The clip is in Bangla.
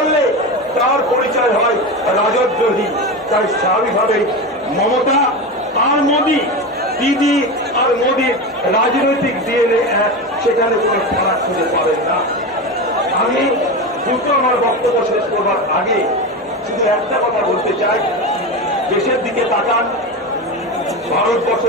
করলে তার পরিচয় হয় রাজদ্রোহী। তাই স্বাভাবিকভাবে মমতা আর মোদী, দিদি আর মোদীর রাজনৈতিক ডিএনএ এক, সেখানে কোনো ফারাক খুঁজে পাবেন না। আমি দ্রুত আমার বক্তব্য শেষ করবার আগে শুধু একটা কথা বলতে চাই, দেশের দিকে তাকান। ভারতবর্ষ